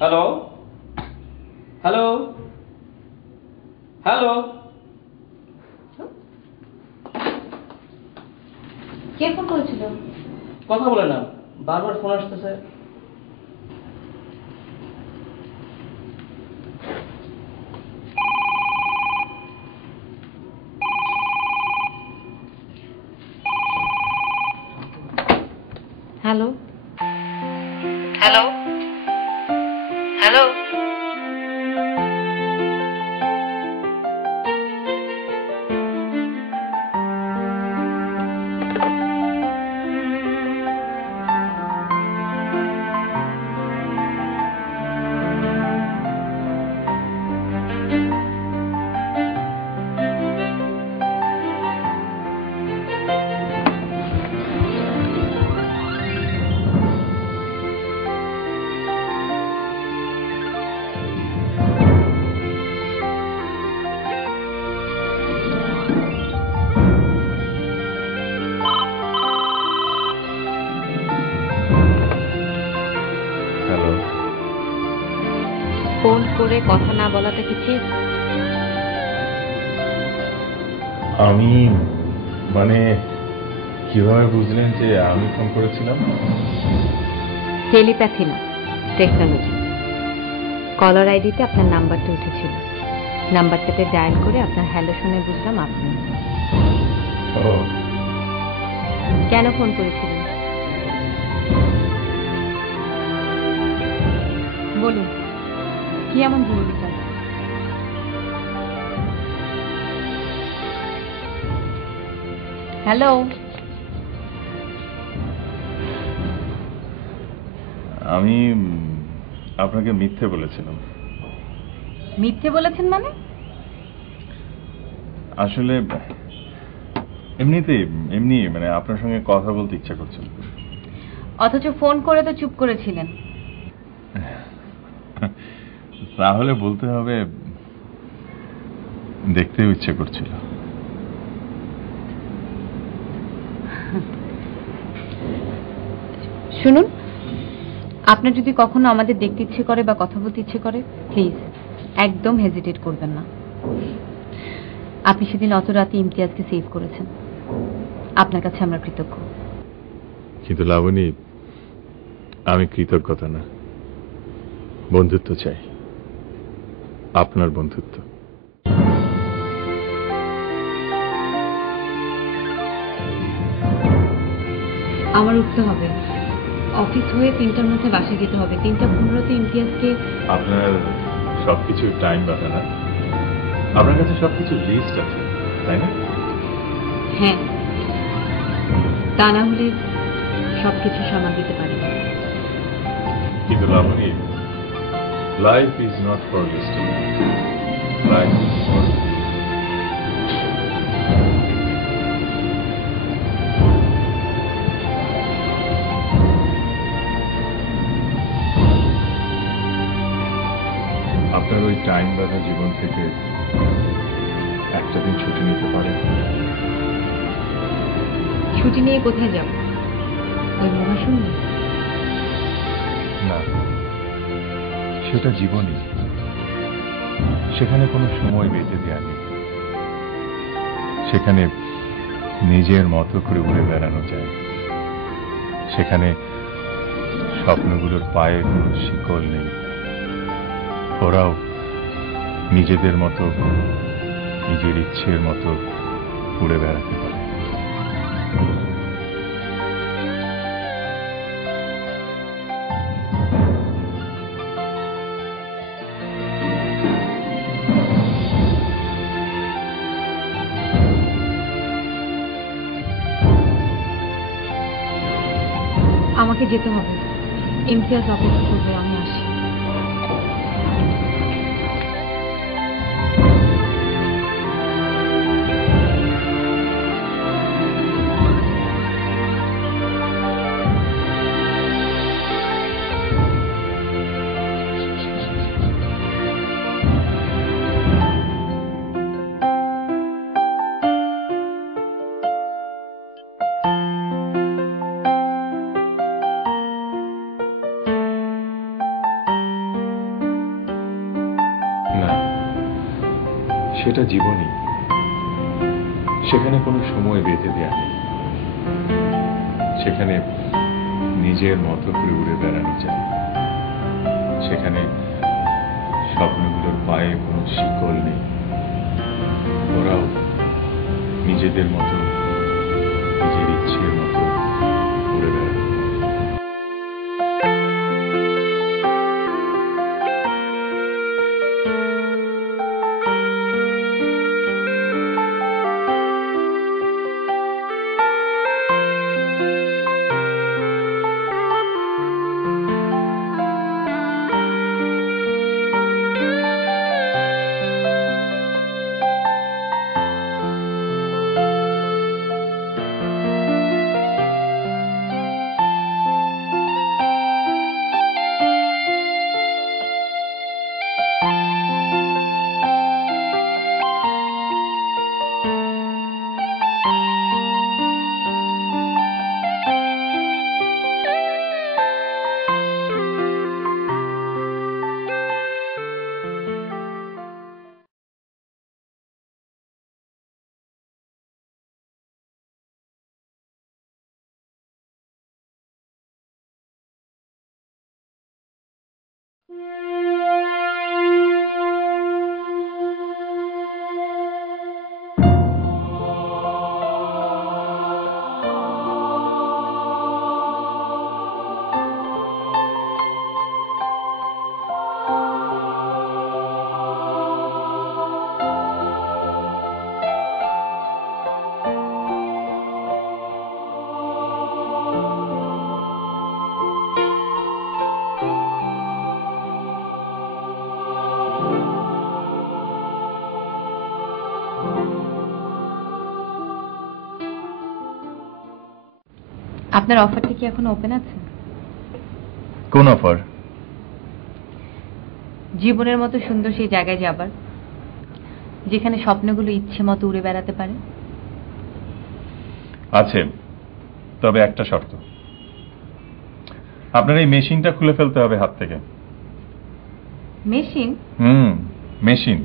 Hello, hello, hello. কে phone করেছিল? কথা বলে না, বারবার ফোন আসতেছে। Hello, hello, hello. ফোন করে কথা না বলাটা কি ঠিক? আমি মানে কিভাবে বুঝলেন যে আমি ফোন করেছিলাম? টেলিপ্যাথি না, টেকনোলজি। কলার আইডিতে আপনার নাম্বারটা উঠেছিল। নাম্বারটাতে ডায়াল করে আপনার হ্যালো শুনে বুঝলাম আপনি। ও, কেন ফোন করেছিলেন বলুন, কি এমন জরুরি কাজ? হ্যালো, আমি আপনাকে মিথ্যে বলেছিলাম। মিথ্যে বলেছেন মানে? আসলে এমনি মানে আপনার সঙ্গে কথা বলতে ইচ্ছা করছিল। অথচ ফোন করে তো চুপ করেছিলেন। তাহলে বলতে হবে দেখতেও ইচ্ছে করছিল। শুনুন, আপনার যদি কখনো আমাদের দেখতে ইচ্ছে করে বা কথা বলতে ইচ্ছে করে, প্লিজ একদম হেজিটেট করবেন না। আপনি সেদিন অত রাতে ইমতিয়াজকে সেভ করেছেন, আপনার কাছে আমরা কৃতজ্ঞ। কিন্তু লাবণী, আমি কৃতজ্ঞতা না, বন্ধুত্ব চাই, আপনার বন্ধুত্ব। আমার উঠতে হবে, অফিস হয়ে 3টার মধ্যে বাসা যেতে হবে। 3:15 ইমতিয়াজকে। আপনার সবকিছু টাইম বাধা না? আপনার কাছে সবকিছু লিস্ট আছে, তাই না? হ্যাঁ, তা না হলে সবকিছু সামাল দিতে পারি না। কিন্তু Laboni, life is not for listing, life is for আপনার ওই টাইম বাঁধা জীবন থেকে একটা দিন ছুটি নিতে পারেন? ছুটি নিয়ে কোথায় যাব? ওই মহাশূন্য? না, সেটা জীবনই। সেখানে কোনো সময় বেঁধে দেয়া নেই। সেখানে নিজের মতো করে উড়ে বেড়ানো যায়। সেখানে স্বপ্নগুলোর পায়ে কোনো শিকল নেই। ওরাও নিজেদের মতো, নিজের ইচ্ছের মতো উড়ে বেড়াতে পারে। আমাকে যেতে হবে, ইমতিয়াজ অপেক্ষা করবে, আমি আসি। সেটা জীবনই, সেখানে কোনো সময় বেঁধে দেয়া নেই, সেখানে নিজের মতো করে উড়ে বেড়ানো যায়, সেখানে স্বপ্নগুলোর পায়ে কোনো শিকল নেই, ওরাও নিজেদের মতো নিজের ইচ্ছের মতো উড়ে বেড়াতে পারে। আপনার অফারটা কি এখন ওপেন আছে? কোন অফার? জীবনের মতো সুন্দর সেই জায়গায় যাবার, যেখানে স্বপ্নগুলো ইচ্ছে মতো উড়ে বেড়াতে পারে। আছে, তবে একটা শর্ত, আপনার এই মেশিনটা খুলে ফেলতে হবে হাত থেকে। মেশিন? মেশিন।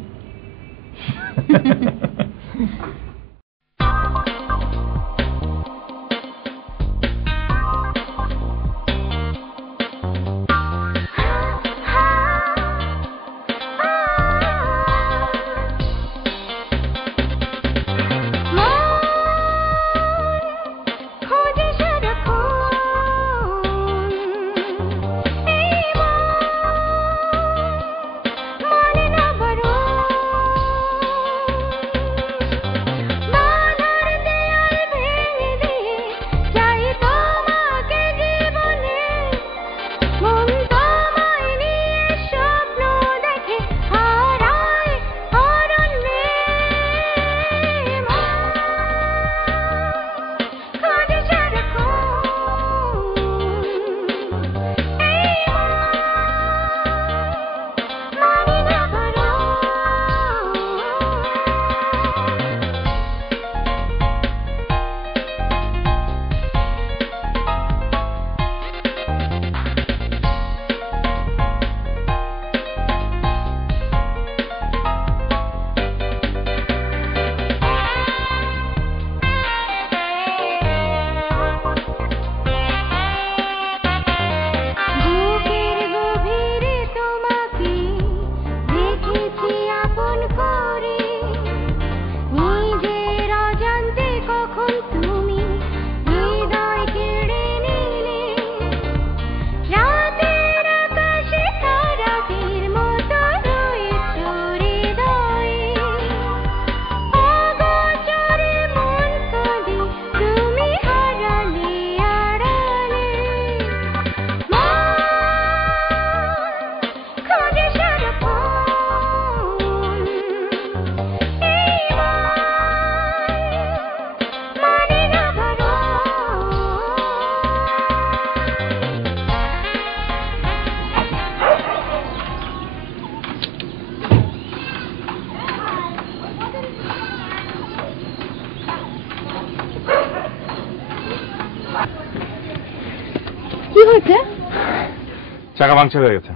চাকা পাংচার হয়ে গেছে।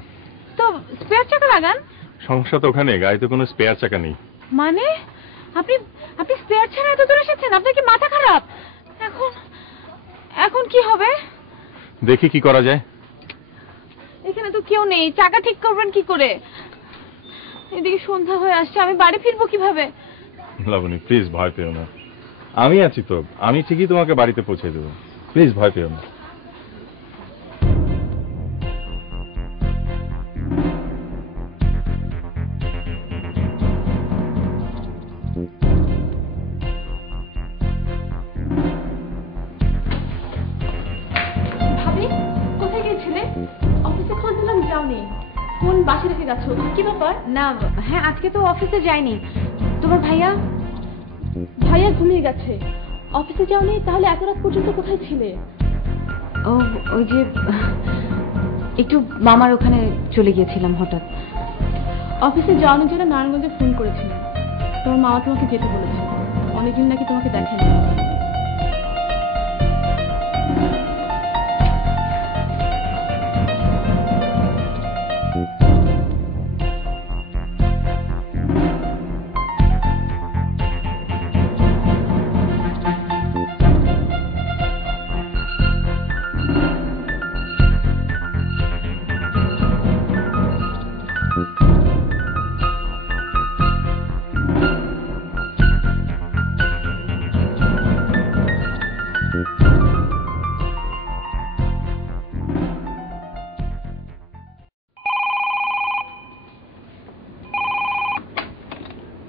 তো স্পেয়ার চাকা লাগান। সমস্যা তো ওখানে, গাড়িতে কোনো স্পেয়ার চাকা নেই। মানে আপনি আপনি স্পেয়ার ছাড়া এত দূর এসেছেন? আপনার কি মাথা খারাপ? এখন এখন কি হবে? দেখি কি করা যায়। এখানে তো কেউ নেই, চাকা ঠিক করবেন কি করে? এদিকে সন্ধ্যা হয়ে আসছে, আমি বাড়ি ফিরবো কিভাবে? লাবণী প্লিজ ভয় পেও না, আমি আছি তো, আমি ঠিকই তোমাকে বাড়িতে পৌঁছে দেবো, প্লিজ ভয় পেও না। ভাবি কোথায় গিয়েছিলে? অফিসে খোঁজ দিলাম যাওনি, ফোন বাসে রেখে গেছো, কি ব্যাপার? না হ্যাঁ আজকে তো অফিসে যাইনি। তোমার ভাইয়া? ভাইয়া ঘুমিয়ে গেছে। অফিসে যাওনি তাহলে এত রাত পর্যন্ত কোথায় ছিলে? ও ওই যে একটু মামার ওখানে চলে গিয়েছিলাম হঠাৎ। অফিসে যাওয়ানোর জন্য নারায়ণগঞ্জে ফোন করেছিলাম, তোমার মামা তোমাকে যেতে বলেছে, অনেকদিন নাকি তোমাকে দেখেনি।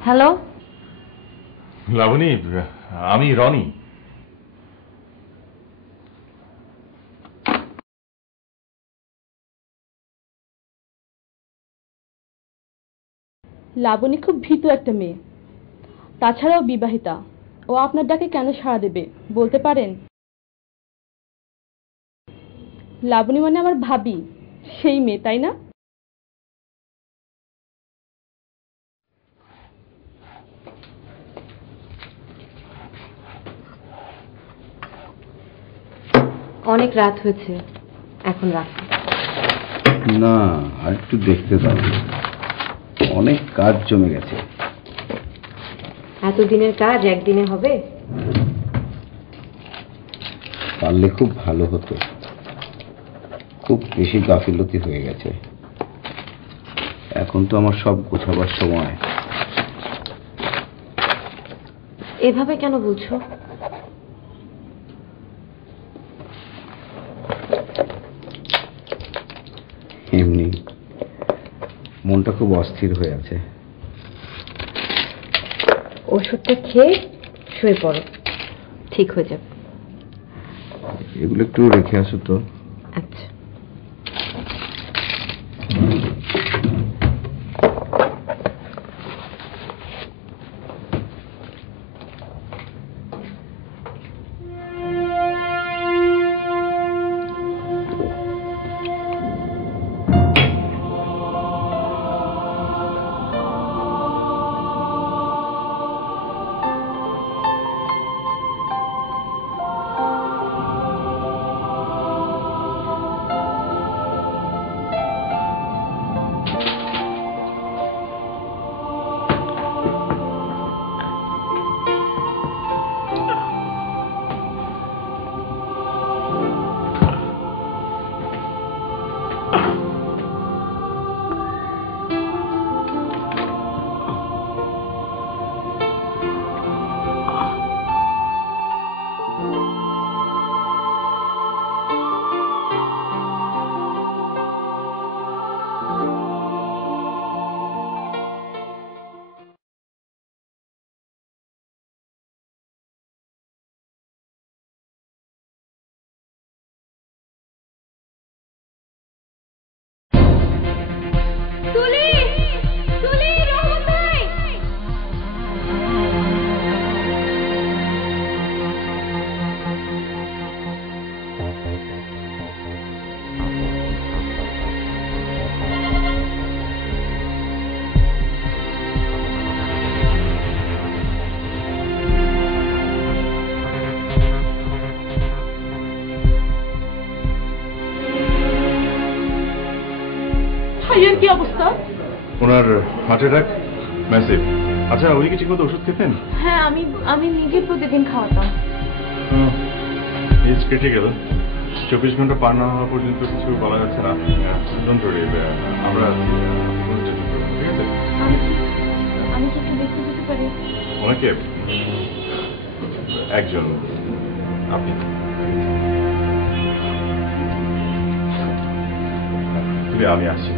হ্যালো লাবণী, আমি রনি। লাবণী খুব ভীতু একটা মেয়ে, তাছাড়াও বিবাহিতা। ও আপনার ডাকে কেন সাড়া দেবে বলতে পারেন? লাবণী মানে আমার ভাবি, সেই মেয়ে, তাই না? অনেক রাত হয়েছে, এখন রাখ। না, আর একটু দেখতে দাও, অনেক কাজ জমে গেছে। এতদিনের কাজ একদিনে হবে? পারলে খুব ভালো হতো, খুব বেশি গাফিলতি হয়ে গেছে। এখন তো আমার সব গোছাবার সময়। এভাবে কেন বলছো? এমনি মনটা খুব অস্থির হয়ে আছে। ওষুধটা খেয়ে শুয়ে পড়ো, ঠিক হয়ে যাবে। এগুলো একটু রেখে আসো তো। আচ্ছা। ভাইয়ের কি অবস্থা? ওনার হার্ট অ্যাটাক ম্যাসিভ। আচ্ছা, উনি কি ঠিকমতো ওষুধ খেতেন? হ্যাঁ, আমি নিজে প্রতিদিন খাওয়াতাম। It's critical. 24 ঘন্টা পার না হওয়া পর্যন্ত কিছু বলা যাচ্ছে না। ডোন্ট ওয়ারি, আমরা আছি। ঠিক আছে? আমি কি একটু দেখতে যেতে পারি? ওনাকে একজন, আপনি আমি আসছি।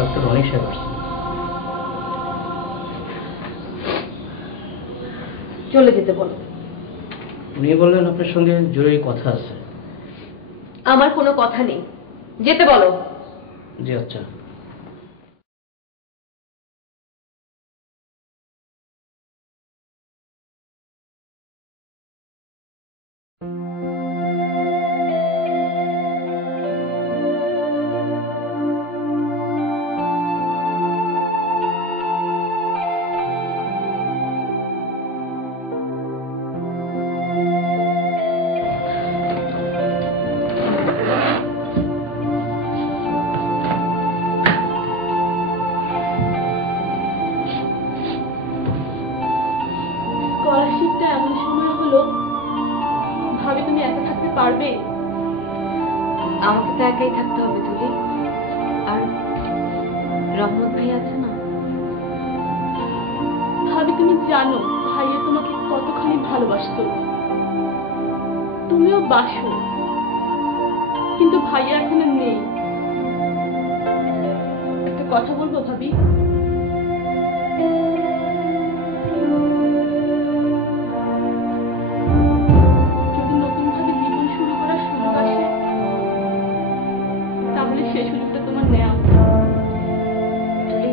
ডক্টর অনেক সাহেব আসছেন। চলে যেতে বলো। উনি বললেন আপনার সঙ্গে জরুরি কথা আছে। আমার কোনো কথা নেই, যেতে বলো। জি আচ্ছা। এটা এমন সময় হলো, ভাবি তুমি একা থাকতে পারবে? আমাকে তো একাই থাকতে হবে তুলি। আর রহমত ভাই আছে না? ভাবি তুমি জানো ভাইয়া তোমাকে কতখানি ভালোবাসতো, তুমিও বাসো, কিন্তু ভাইয়া এখানে নেই। একটা কথা বলবো ভাবি? যদি নতুন ভাবে জীবন শুরু করার সুযোগ আসে, তাহলে সে সুযোগটা তোমার নেওয়া উচিত। তুলি,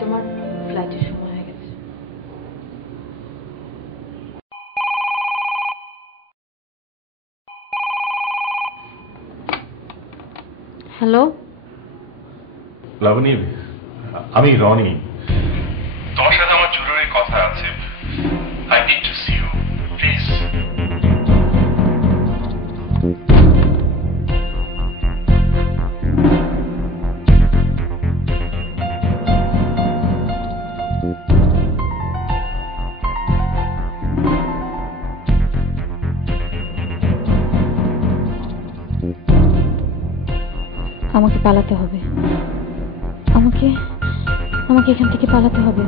তোমার ফ্লাইটের সময় হয়ে গেছে। হ্যালো, লাবণী, আমি রনি। তোমার সাথে আমার জরুরি কথা আছে। I need to see you, please. আমাকে পালাতে হবে। আমাকে আমাকে এখান থেকে পালাতে হবে।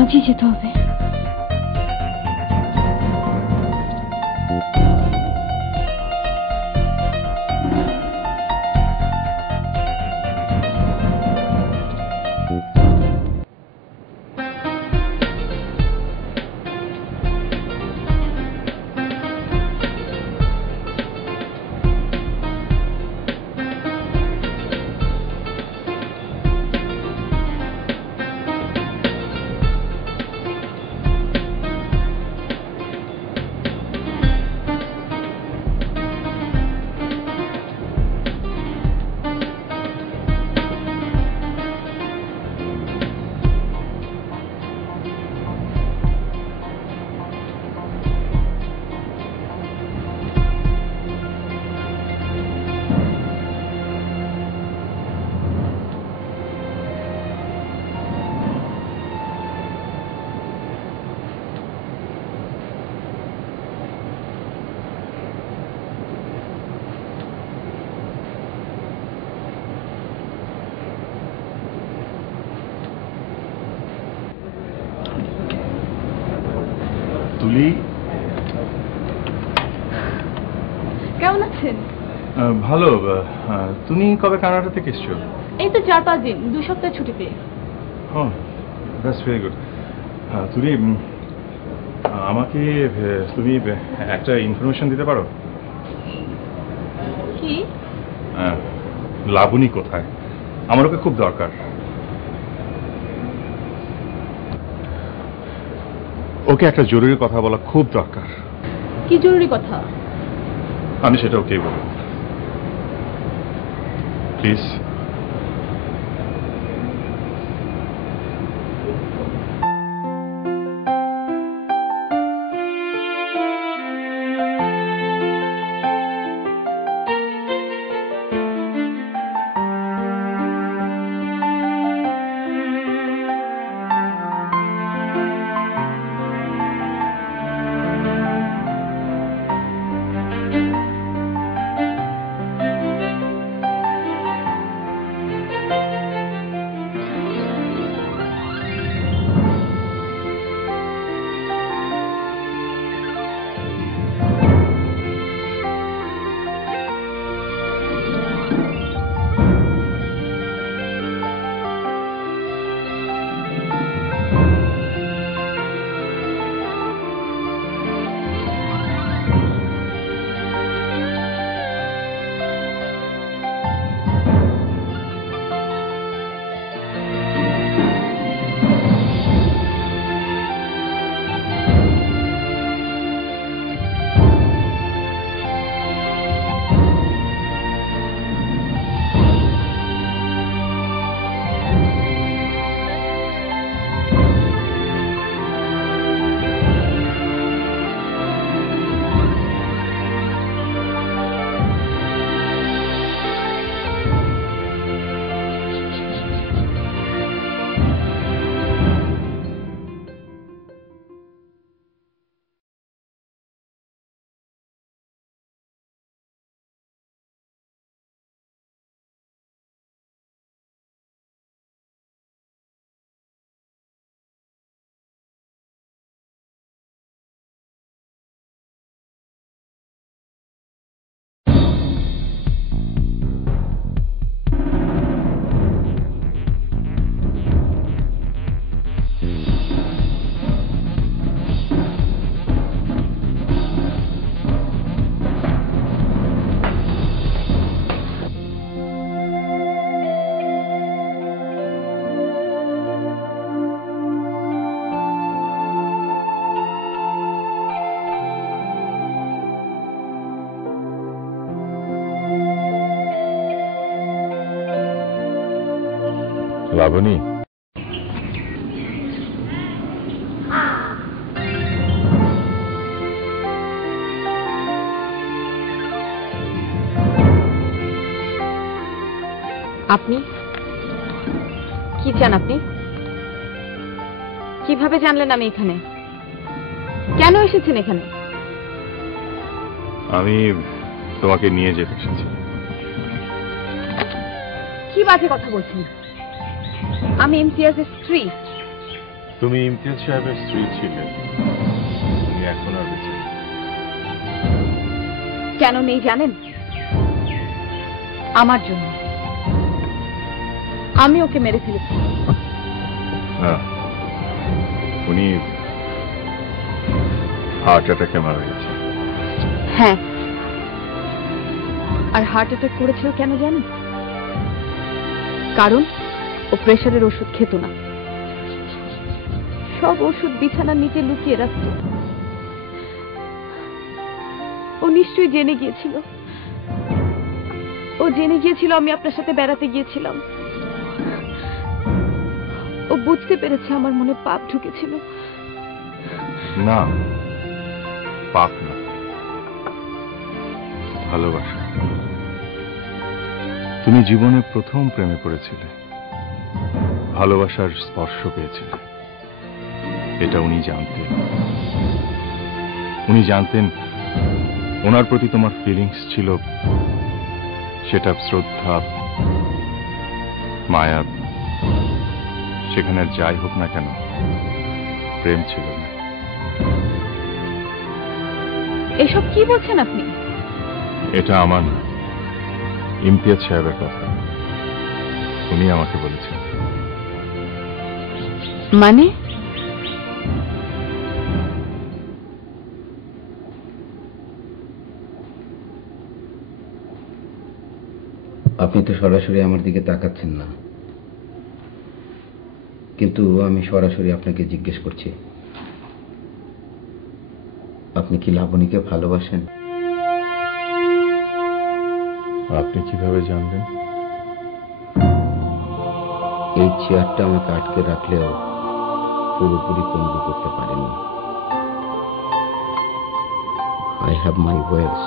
আজই যেতে হবে। তুলি, কেমন আছেন? ভালো। তুমি কবে কানাডা থেকে এসছো? এই তো 4-5 দিন, 2 সপ্তাহ ছুটিতে। That's very good. তুলি, আমাকে তুমি একটা ইনফরমেশন দিতে পারো? কি? লাবণী কোথায়? আমার ওকে খুব দরকার। ওকে একটা জরুরি কথা বলা খুব দরকার। কি জরুরি কথা? আমি সেটা ওকেই বলবো, প্লিজ। লাবণী, আপনি কি চান? আপনি কিভাবে জানলেন আমি এখানে? কেন এসেছেন এখানে? আমি তোমাকে নিয়ে যেতে এসেছি। কি বাজে কথা বলছেন? আমি ইমতিয়াজের স্ত্রী। তুমি ইমতিয়াজ সাহেবের স্ত্রী ছিলে, তুমি এখন আর বেঁচে নেই। কেন নেই জানেন? আমার জন্য। আমি ওকে মেরে ফেলেছি। না, উনি হার্ট অ্যাটাকে মারা গেছে। হ্যাঁ, আর হার্ট অ্যাটাক করেছিল কেন জানেন? কারণ ও প্রেশারের ওষুধ খেত না। সব ওষুধ বিছানার নিচে লুকিয়ে রাখত। ও নিশ্চয়ই জেনে গিয়েছিল। ও জেনে গিয়েছিল আমি আপনার সাথে বেড়াতে গিয়েছিলাম। ও বুঝতে পেরেছে আমার মনে পাপ ঢুকেছিল। না, পাপ না, ভালোবাসা। তুমি জীবনে প্রথম প্রেমে পড়েছিলে, ভালোবাসার স্পর্শ পেয়েছিলে। এটা উনি জানতেন। উনি জানতেন ওনার প্রতি তোমার ফিলিংস ছিল, সেটা শ্রদ্ধা, মায়া, সেখানে আর যাই হোক না কেন, প্রেম ছিল না। এসব কি বলছেন আপনি? এটা আমার না, ইমতিয়াজ সাহেবের কথা। উনি আমাকে বলেছেন। মানে? আপনি তো সরাসরি আমার দিকে তাকাচ্ছেন না, কিন্তু আমি সরাসরি আপনাকে জিজ্ঞেস করছি, আপনি কি লাবণীকে ভালোবাসেন? আপনি কিভাবে জানলেন? এই চেয়ারটা আমাকে আটকে রাখলেও পুরোপুরি পঙ্গু করতে পারেনি। আই হ্যাভ মাই ওয়েস।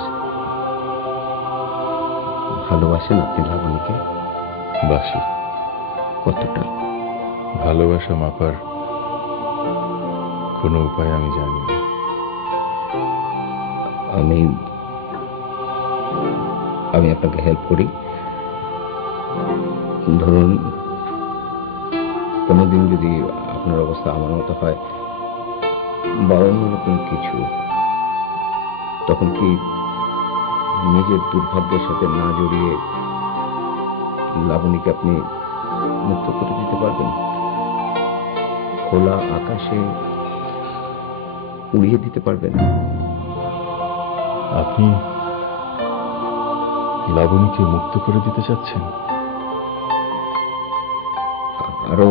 ভালোবাসেন আপনি লাবণীকে? বাসি। কতটা? ভালোবাসা মাপার কোনো উপায় আমি জানি না। আমি আপনাকে হেল্প করি। ধরুন কোনোদিন যদি আপনার অবস্থা আমার মতো হয় বা অন্যরকম কিছু, তখন কি নিজের দুর্ভাগ্যের সাথে না জড়িয়ে লাবণীকে আপনি মুক্ত করে দিতে পারবেন? খোলা আকাশে উড়িয়ে দিতে পারবেন? আপনি লাবণীকে মুক্ত করে দিতে চাচ্ছেন? আরো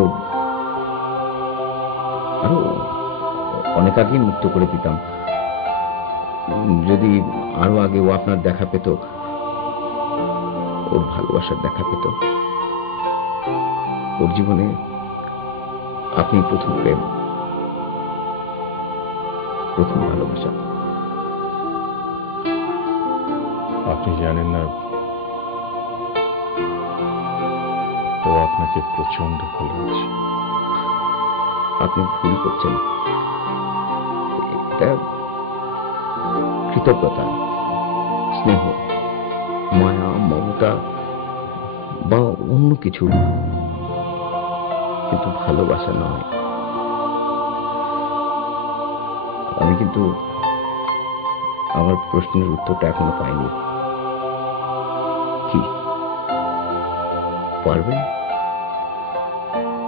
আরো অনেক আগেই মুক্ত করে দিতাম, যদি আরো আগে ও আপনার দেখা পেত, ওর ভালোবাসার দেখা পেত। ওর জীবনে আপনি প্রথম প্রেম, প্রথম ভালোবাসা। আপনি জানেন না, ও আপনাকে প্রচন্ড ভালোবাসে। আপনি ভুল করছেন। এটা কৃতজ্ঞতা, স্নেহ, মায়া, মমতা বা অন্য কিছু, কিন্তু ভালোবাসা নয়। আমি কিন্তু আমার প্রশ্নের উত্তরটা এখনো পাইনি। কি পারবেন?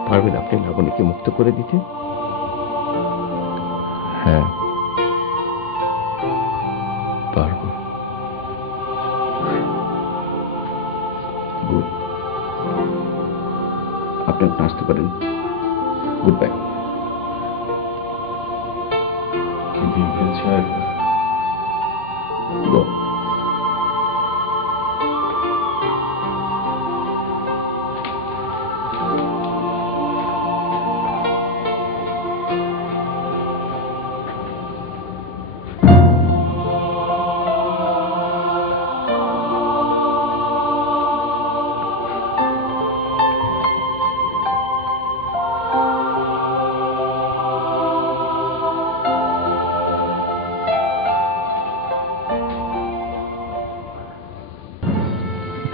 পারবেন আপনি লাবণীকে মুক্ত করে দিতে? হ্যাঁ, পারবো। গুড। আপনি আসতে পারেন। Goodbye. কিন্তু Imtiaz sahib, go.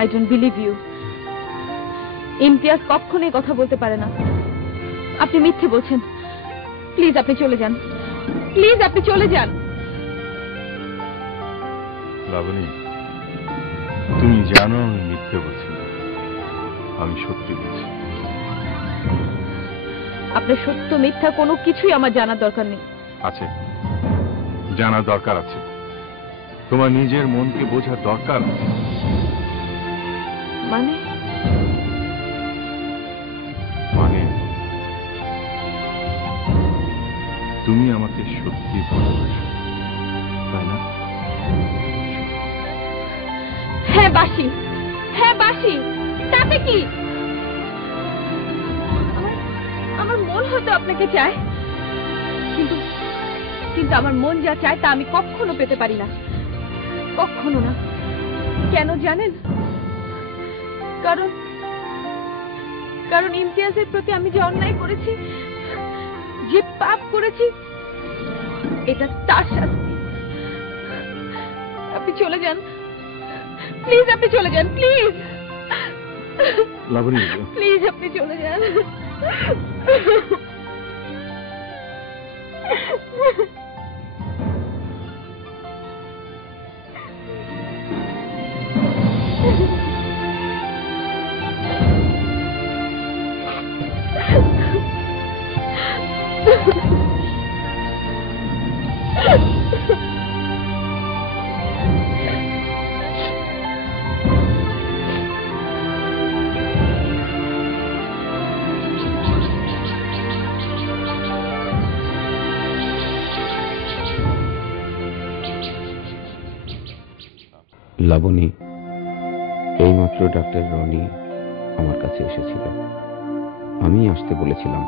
I don't believe you. Imtiaz কখনোই কথা বলতে পারে না। আপনি মিথ্যে বলছেন। প্লিজ আপনি চলে যান, প্লিজ আপনি চলে যান। লাবণী, তুমি জানো আমি মিথ্যে বলছি না, আমি সত্যি বলছি। আপনার সত্য মিথ্যা কোনো কিছুই আমার জানার দরকার নেই। আছে, জানার দরকার আছে। তোমার নিজের মনকে বোঝার দরকার আছে। মানে মানে তুমি আমাকে সত্যি ভালোবাসো, তাই না? হ্যাঁ বাসি, হ্যাঁ বাসি, তাতে কি? আমার মন হয়তো আপনাকে চায়, কিন্তু কিন্তু আমার মন যা চায় তা আমি কখনো পেতে পারি না, কখনো না। কেন জানেন? কারণ কারণ ইমতিয়াজের প্রতি আমি যে অন্যায় করেছি, যে পাপ করেছি, এটা তার শাস্তি। আপনি চলে যান প্লিজ, আপনি চলে যান প্লিজ, লাবণী, প্লিজ আপনি চলে যান। লাবণী, এইমাত্র ডাক্তার রনি আমার কাছে এসেছিল। আমি আসতে বলেছিলাম।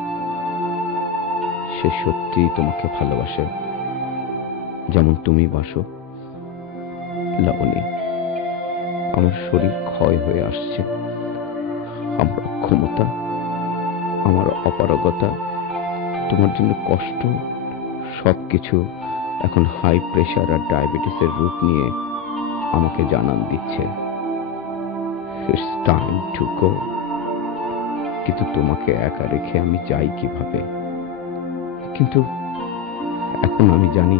সে সত্যি তোমাকে ভালোবাসে, যেমন তুমি বাসো। লাবণী, আমার শরীর ক্ষয় হয়ে আসছে। আমার অক্ষমতা, আমার অপারগতা, তোমার জন্য কষ্ট, সবকিছু এখন হাই প্রেশার আর ডায়াবেটিসের রূপ নিয়ে আমাকে জানান দিচ্ছে। It's time to go. কিন্তু তোমাকে একা রেখে আমি যাই কিভাবে? কিন্তু এখন আমি জানি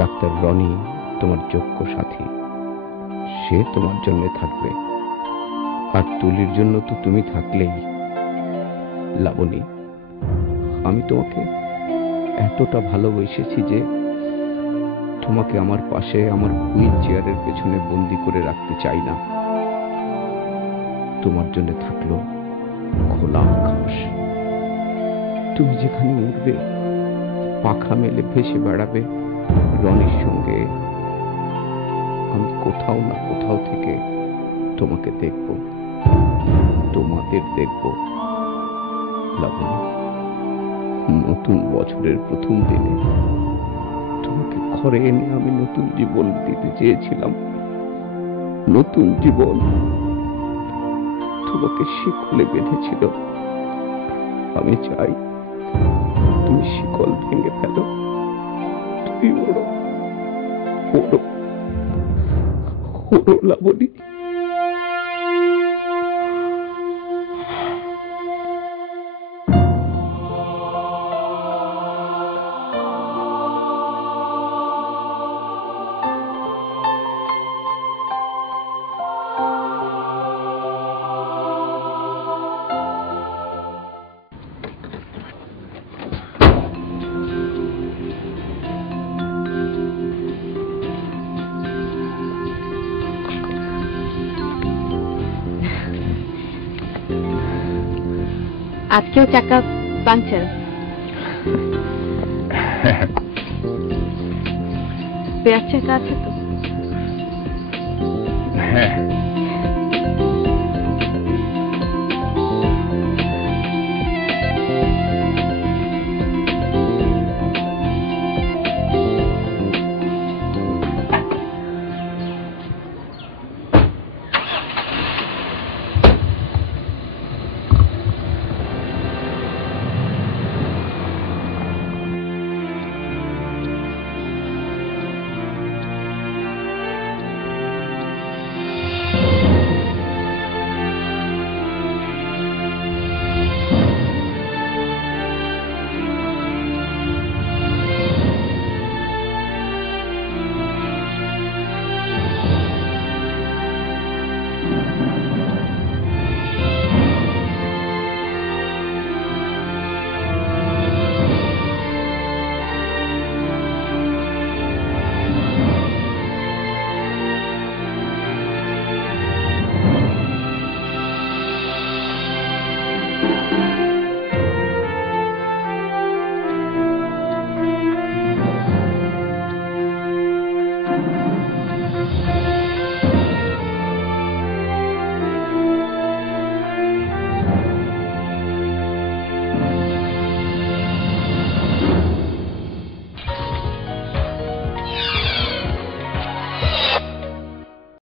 ডাক্তার রনি তোমার যোগ্য সাথী। সে তোমার জন্য থাকবে, আর তুলির জন্য তো তুমি থাকলেই। লাবণী, আমি তোমাকে এতটা ভালোবেসেছি যে তোমাকে আমার পাশে আমার হুইল চেয়ারের পেছনে বন্দি করে রাখতে চাই না। তোমার জন্য থাকলো খোলা আকাশ। তুমি যেখানে উঠবে, পাখা মেলে ভেসে বেড়াবে রনির সঙ্গে, আমি কোথাও না কোথাও থেকে তোমাকে দেখব, তোমাদের দেখব। লাবণী, নতুন বছরের প্রথম দিনে তোমাকে ঘরে এনে আমি নতুন জীবন দিতে চেয়েছিলাম। নতুন জীবন তোমাকে শিকলে বেঁধেছিল। আমি চাই তুমি শিকল ভেঙে ফেলো, তুমি ওড়ো, ওড়ো, ওড়ো লাবণী। আজকেও চাকা পাংচার? স্পেয়ার চাকা আছে তো? হ্যাঁ,